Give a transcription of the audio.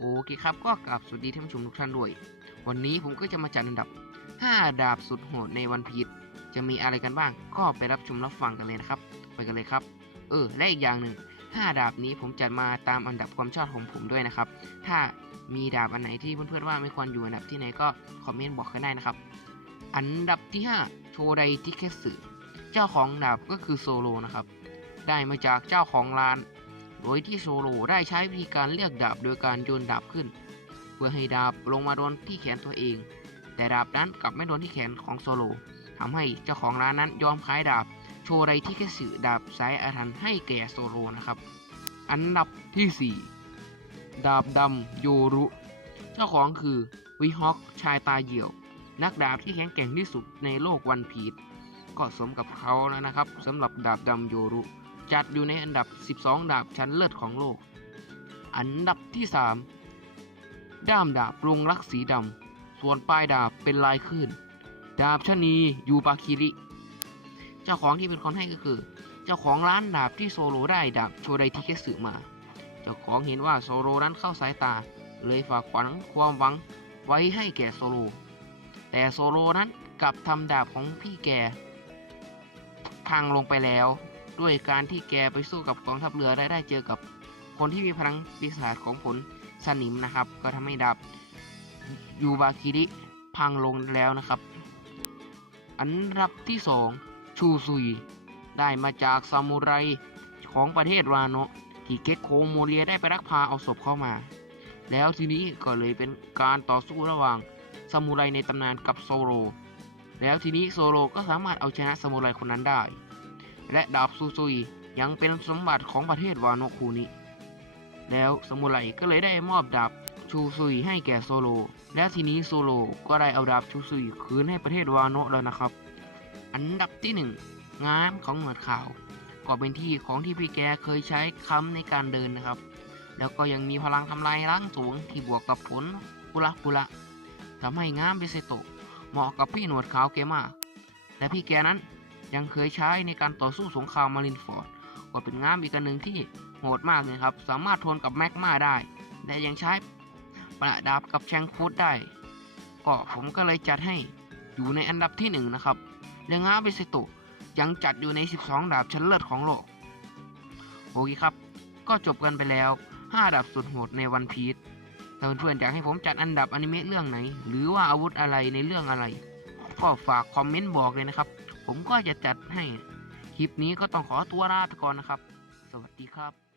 โอเคครับก็กลับสวัสดีท่านผู้ชมทุกท่านด้วย วันนี้ผมก็จะมาจัดอันดับ 5 ดาบสุดโหดในวันพีชจะมีอะไรกันบ้าง ก็ไปรับชมรับฟังกันเลยนะครับ ไปกันเลยครับ เออและอีกอย่างหนึ่ง5ดาบนี้ผมจัดมาตามอันดับความชอบของผมด้วยนะครับ ถ้ามีดาบอันไหนที่เพื่อนๆว่าไม่ควรอยู่อันดับที่ไหนก็คอมเมนต์บอกกันได้นะครับ อันดับที่ 5 โชไดทิเคสึเจ้าของดาบก็คือโซโลนะครับ ได้มาจากเจ้าของร้าน โดยที่โซโลได้ใช้วิธีการเลือกดาบโดยการโยนดาบขึ้น เพื่อให้ดาบลงมาโดนที่แขนตัวเอง แต่ดาบนั้นกลับไม่โดนที่แขนของโซโลทำให้เจ้าของร้านนั้นยอมขายดาบ โชไรที่แค่สื่อดาบสายอาถรรพ์ให้แก่โซโลนะครับ อันดับที่ 4 ดาบดำโยรุ เจ้าของคือวิฮอกชายตาเหี่ยว นักดาบที่แข็งแกร่งที่สุดในโลกวันพีชก็สมกับเขาแล้วนะครับสำหรับดาบดำโยรุ จัดอยู่ในอันดับ 12 ดาบชั้นเลิศของโลก อันดับที่ 3 ด้ามดาบปรุงรักสีดำ ส่วนปลายดาบเป็นลายคลื่น ดาบชะนียูปาคิริ เจ้าของที่เป็นคนให้ก็คือ เจ้าของร้านดาบที่โซโลได้ดาบโชไดทิเคสึมา เจ้าของเห็นว่าโซโลนั้นเข้าสายตา เลยฝากฝังความหวังไว้ให้แก่โซโล แต่โซโลนั้นกลับทำดาบของพี่แกพังลงไปแล้ว ด้วยการที่แกไปสู้กับกองทัพเรือได้ได้เจอกับคนที่มีพลังปีศาจของผลสนิมนะครับ ก็ทำให้ดาบยูบาคิริพังลงแล้วนะครับ อันดับที่สองชูซุย ได้มาจากซามูไรของประเทศวาโนะที่เก็กโคโมเรียได้ไปรักพาเอาศพเข้ามา แล้วทีนี้ก็เลยเป็นการต่อสู้ระหว่างซามูไรในตำนานกับโซโลแล้วทีนี้โซโลก็สามารถเอาชนะซามูไรคนนั้นได้ และดาบซูซุยยังเป็นสมบัติของประเทศวานะคูนี้แล้วซามูไรก็เลยได้มอบดาบชูซุยให้แก่โซโล และทีนี้โซโลก็ได้เอาดาบชูซุยคืนให้ประเทศวานะแล้วนะครับ อันดับที่หนึ่งงามของหนวดขาว ก็เป็นที่ของที่พี่แกเคยใช้ค้ำในการเดินนะครับ แล้วก็ยังมีพลังทำลายล้างสูงที่บวกกับผลปุระปุระทำให้งามเบเซโตเหมาะกับพี่หนวดขาวแกมากและพี่แกนั้น ยังเคยใช้ในการต่อสู้สงครามมารินฟอร์ดก็เป็นงามอีกอันหนึ่งที่โหดมากเลยครับ สามารถทนกับแมกมาได้ และยังใช้ประดับกับแชงคูดได้ ก็ผมก็เลยจัดให้อยู่ในอันดับที่หนึ่งนะครับและงามเบเซโตยังจัดอยู่ใน 12 ดาบชั้นเลิศของโลก โอเคครับ ก็จบกันไปแล้ว 5 ดาบสุดโหดในวันพีชถ้าเพื่อนๆอยากให้ผมจัดอันดับอนิเมะเรื่องไหน หรือว่าอาวุธอะไรในเรื่องอะไร ก็ฝากคอมเมนต์บอกเลยนะครับ ผมก็จะจัดให้คลิปนี้ก็ต้องขอตัวลาไปก่อนนะครับ สวัสดีครับ